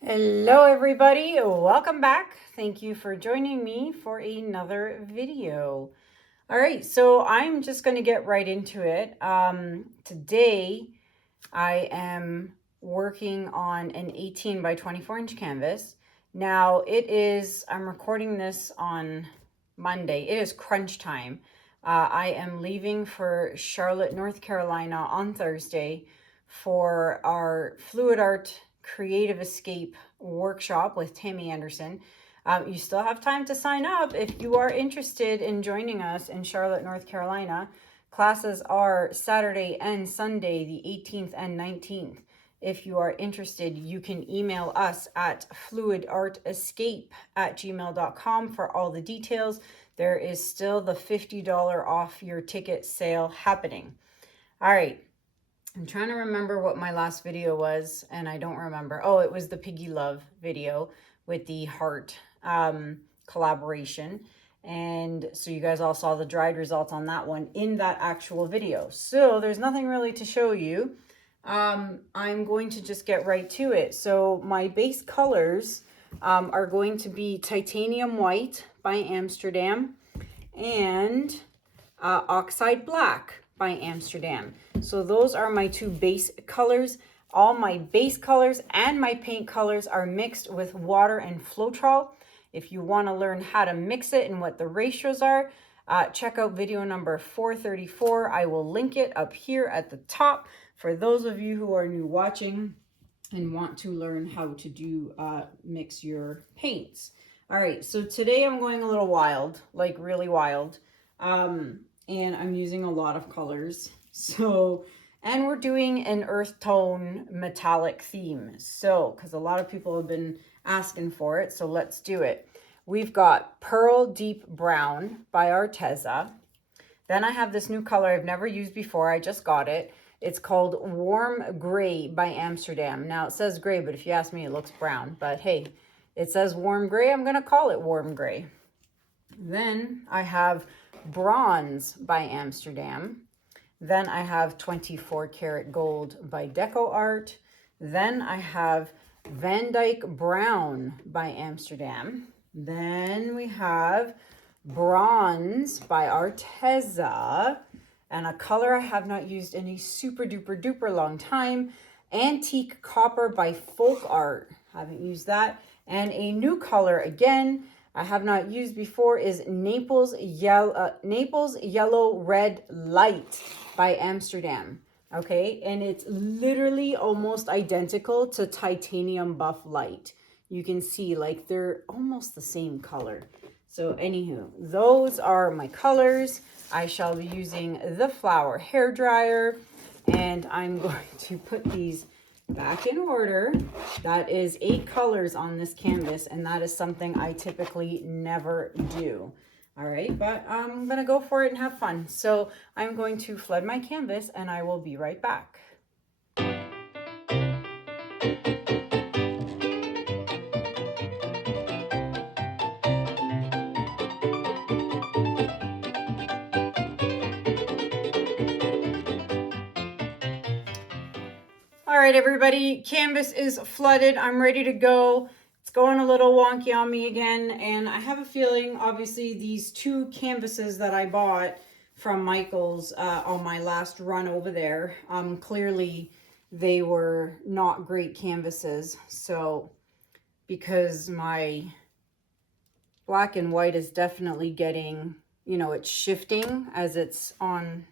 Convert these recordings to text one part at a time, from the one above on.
Hello everybody, welcome back. Thank you for joining me for another video. All right, so I'm just going to get right into it. Today I am working on an 18 by 24 inch canvas. Now I'm recording this on Monday. It is crunch time. I am leaving for Charlotte, North Carolina on Thursday for our FolkArt Creative Escape workshop with Tammy Anderson. You still have time to sign up if you are interested in joining us in Charlotte, North Carolina. Classes are Saturday and Sunday, the 18th and 19th. If you are interested, you can email us at fluidartescape@gmail.com for all the details. There is still the $50 off your ticket sale happening. All right. I'm trying to remember what my last video was, and I don't remember. Oh, it was the Piggy Love video with the heart collaboration. And so you guys all saw the dried results on that one in that actual video. So there's nothing really to show you. I'm going to just get right to it. So my base colors are going to be Titanium White by Amsterdam and Oxide Black by Amsterdam. So those are my two base colors. All my base colors and my paint colors are mixed with water and Floetrol. If you want to learn how to mix it and what the ratios are, check out video number 434. I will link it up here at the top for those of you who are new watching and want to learn how to do mix your paints. All right, so today I'm going a little wild, like really wild. And I'm using a lot of colors. So, and we're doing an earth tone metallic theme. So, because a lot of people have been asking for it, so let's do it. We've got Pearl Deep Brown by Arteza. Then I have this new color I've never used before. I just got it. It's called Warm Gray by Amsterdam. Now it says gray, but if you ask me, it looks brown. But hey, it says warm gray. I'm going to call it warm gray. Then I have Bronze by Amsterdam. Then I have 24 Karat Gold by DecoArt. Then I have VanDyke Brown by Amsterdam. Then we have Bronze by Arteza. And a color I have not used in a super duper duper long time, Antique Copper by FolkArt. Haven't used that. And a new color again I have not used before is Naples Yellow Red Light by Amsterdam. Okay, and it's literally almost identical to Titanium Buff Light. You can see like they're almost the same color. So anywho, those are my colors. I shall be using the flower hair dryer, and I'm going to put these back in order. That is 8 colors on this canvas, and that is something I typically never do. All right, but I'm gonna go for it and have fun. So I'm going to flood my canvas and I will be right back. All right, everybody, canvas is flooded. I'm ready to go. It's going a little wonky on me again, and I have a feeling, obviously, these 2 canvases that I bought from Michael's on my last run over there, clearly they were not great canvases. So, because my black and white is definitely getting, you know, it's shifting as it's on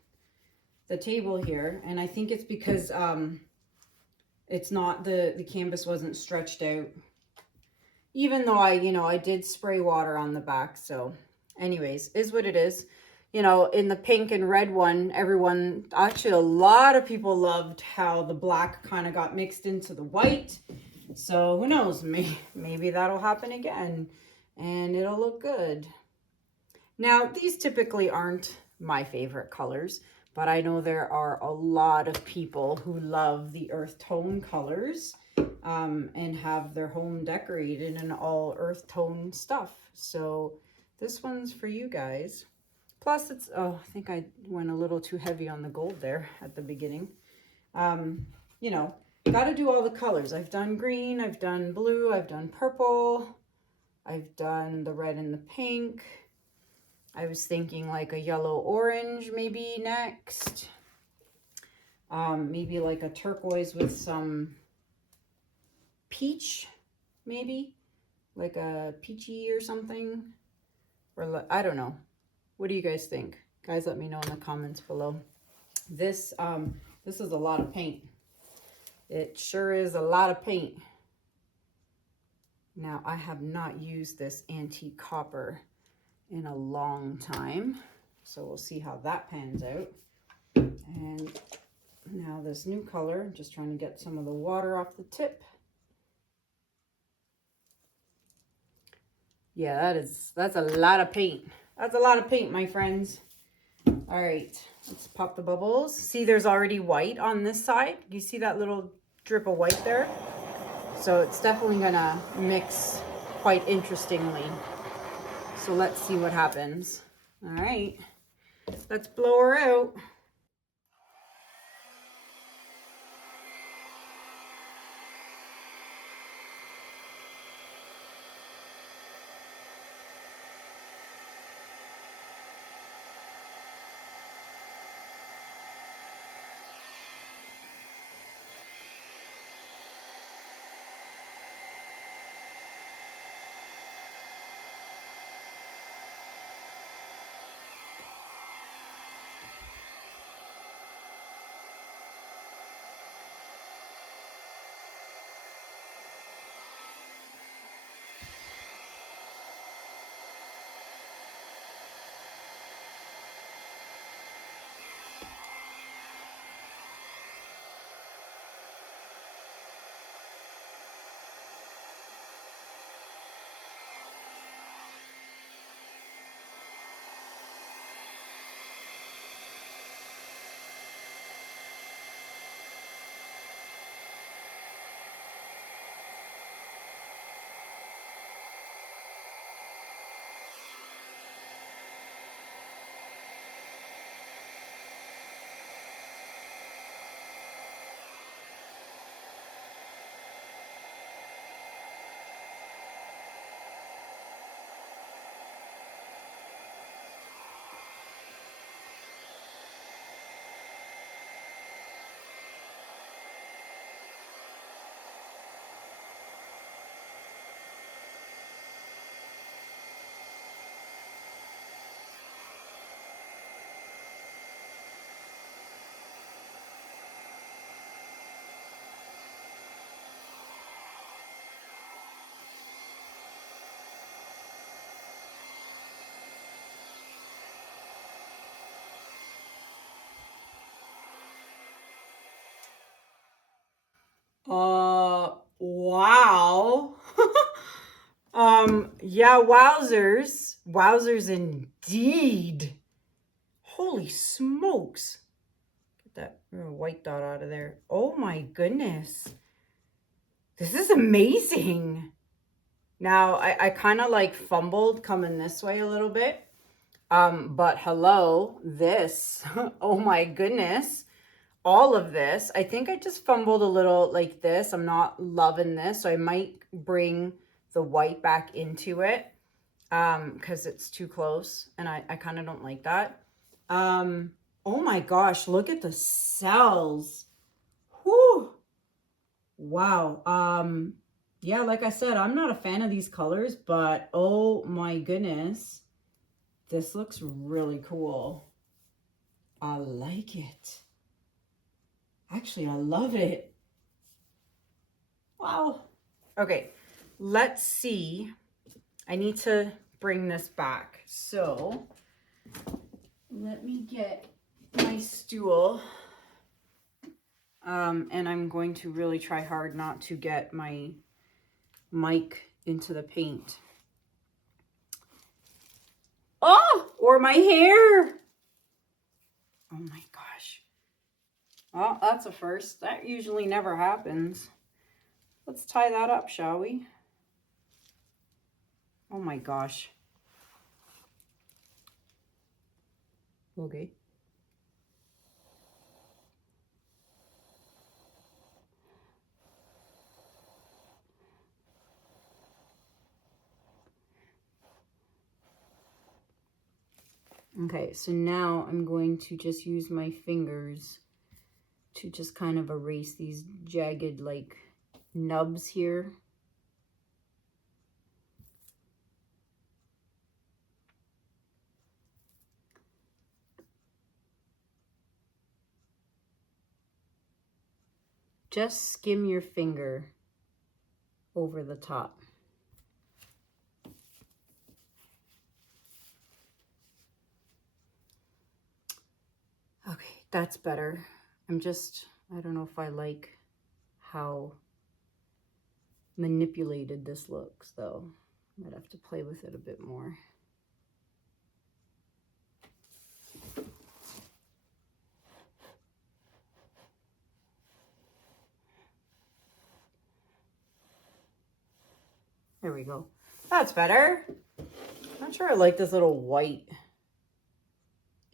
the table here, and I think it's because it's not, the canvas wasn't stretched out. Even though I did spray water on the back. So anyways, is what it is. You know, in the pink and red one, actually a lot of people loved how the black kind of got mixed into the white. So who knows, maybe that'll happen again and it'll look good. Now, these typically aren't my favorite colors, but I know there are a lot of people who love the earth tone colors and have their home decorated in all earth tone stuff. So this one's for you guys. Plus it's, oh, I think I went a little too heavy on the gold there at the beginning. You know, got to do all the colors. I've done green, I've done blue, I've done purple, I've done the red and the pink. I was thinking like a yellow orange maybe next. Maybe like a turquoise with some peach, maybe like a peachy or something, or I don't know. What do you guys think? Guys, let me know in the comments below. This is a lot of paint. It sure is a lot of paint. Now, I have not used this antique copper in a long time, so we'll see how that pans out. And now this new color, I'm just trying to get some of the water off the tip. Yeah, that's a lot of paint. That's a lot of paint, my friends. All right, let's pop the bubbles. See, there's already white on this side. You see that little drip of white there? So it's definitely gonna mix quite interestingly. So let's see what happens. All right, let's blow her out. Wow. Yeah, wowzers. Wowzers indeed. Holy smokes. Get that white dot out of there. Oh my goodness. This is amazing. Now, I kind of like fumbled coming this way a little bit. But hello, this. Oh my goodness. All of this. I think I just fumbled a little like this. I'm not loving this, so I might bring the white back into it because it's too close and I kind of don't like that. Oh my gosh, look at the cells. Whew. Wow. Yeah, like I said, I'm not a fan of these colors, but oh my goodness, this looks really cool. I like it. Actually, I love it. Wow. Okay, let's see. I need to bring this back. So let me get my stool. And I'm going to really try hard not to get my mic into the paint. Oh, or my hair. Oh my gosh. Well, that's a first. That usually never happens. Let's tie that up, shall we? Oh my gosh. Okay. Okay, so now I'm going to just use my fingers to just kind of erase these jagged like nubs here. Just skim your finger over the top. Okay, that's better. I don't know if I like how manipulated this looks though. Might have to play with it a bit more. There we go. That's better. Not sure I like this little white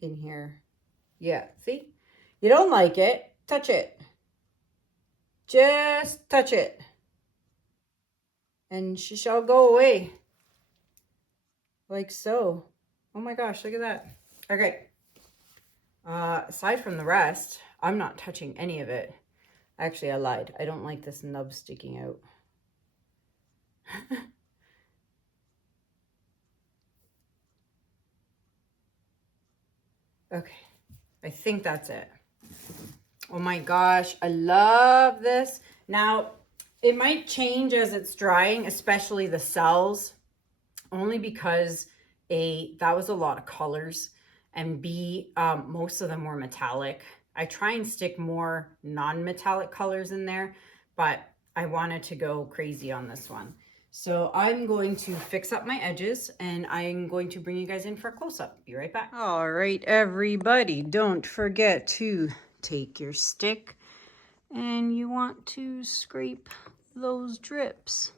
in here. Yeah, see? You don't like it, touch it. Just touch it. And she shall go away. Like so. Oh my gosh, look at that. Okay. Aside from the rest, I'm not touching any of it. Actually, I lied. I don't like this nub sticking out. Okay, I think that's it. Oh my gosh, I love this. Now, it might change as it's drying, especially the cells, only because A, that was a lot of colors, and B, most of them were metallic. I try and stick more non-metallic colors in there, but I wanted to go crazy on this one. So I'm going to fix up my edges and I'm going to bring you guys in for a close-up. Be right back. All right, everybody, don't forget to take your stick and you want to scrape those drips.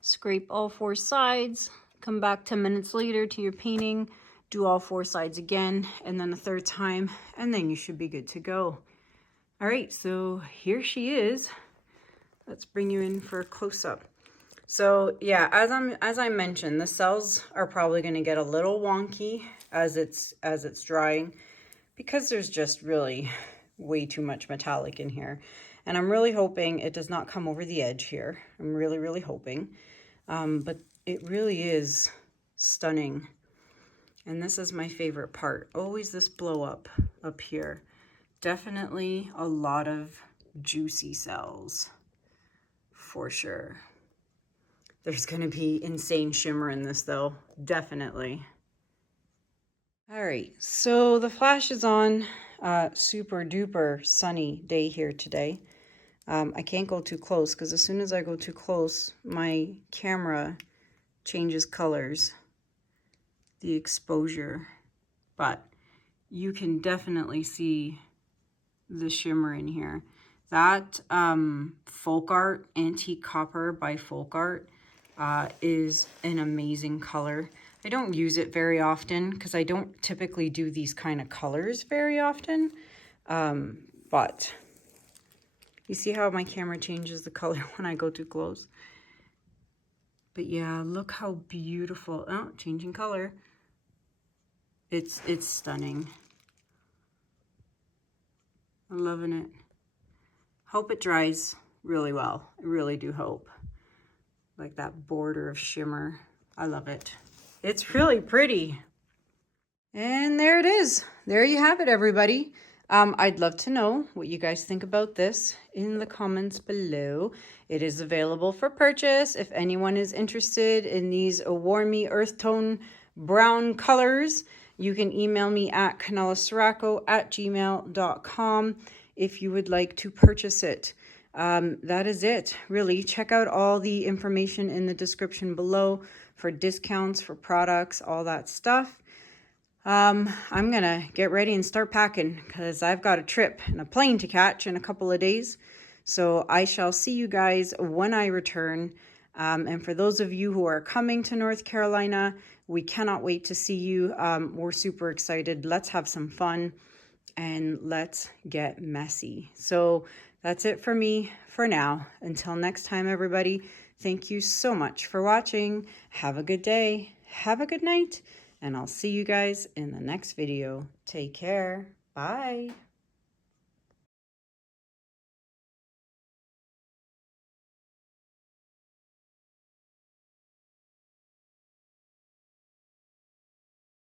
Scrape all 4 sides, come back 10 minutes later to your painting, do all 4 sides again, and then a 3rd time, and then you should be good to go. All right, so here she is. Let's bring you in for a close-up. So yeah, as I mentioned, the cells are probably going to get a little wonky as it's drying because there's just really way too much metallic in here. And I'm really hoping it does not come over the edge here. I'm really, really hoping. But it really is stunning. And this is my favorite part. Always this blow up here. Definitely a lot of juicy cells for sure. There's going to be insane shimmer in this though, definitely. All right, so the flash is on. Super duper sunny day here today. I can't go too close because as soon as I go too close, my camera changes colors, the exposure, but you can definitely see the shimmer in here. That FolkArt Antique Copper by FolkArt is an amazing color. I don't use it very often because I don't typically do these kind of colors very often, but you see how my camera changes the color when I go too close? But yeah, look how beautiful. Oh, changing color. It's stunning. I'm loving it. Hope it dries really well. I really do hope. Like that border of shimmer. I love it. It's really pretty. And there it is. There you have it, everybody. I'd love to know what you guys think about this in the comments below. It is available for purchase. If anyone is interested in these warmy earth tone brown colors, you can email me at canellaciraco@gmail.com if you would like to purchase it. That is it, really. Check out all the information in the description below for discounts, for products, all that stuff. I'm gonna get ready and start packing because I've got a trip and a plane to catch in a couple of days. So I shall see you guys when I return. And for those of you who are coming to North Carolina, we cannot wait to see you. We're super excited. Let's have some fun and let's get messy. So that's it for me for now. Until next time, everybody, thank you so much for watching. Have a good day. Have a good night. and I'll see you guys in the next video. Take care. Bye.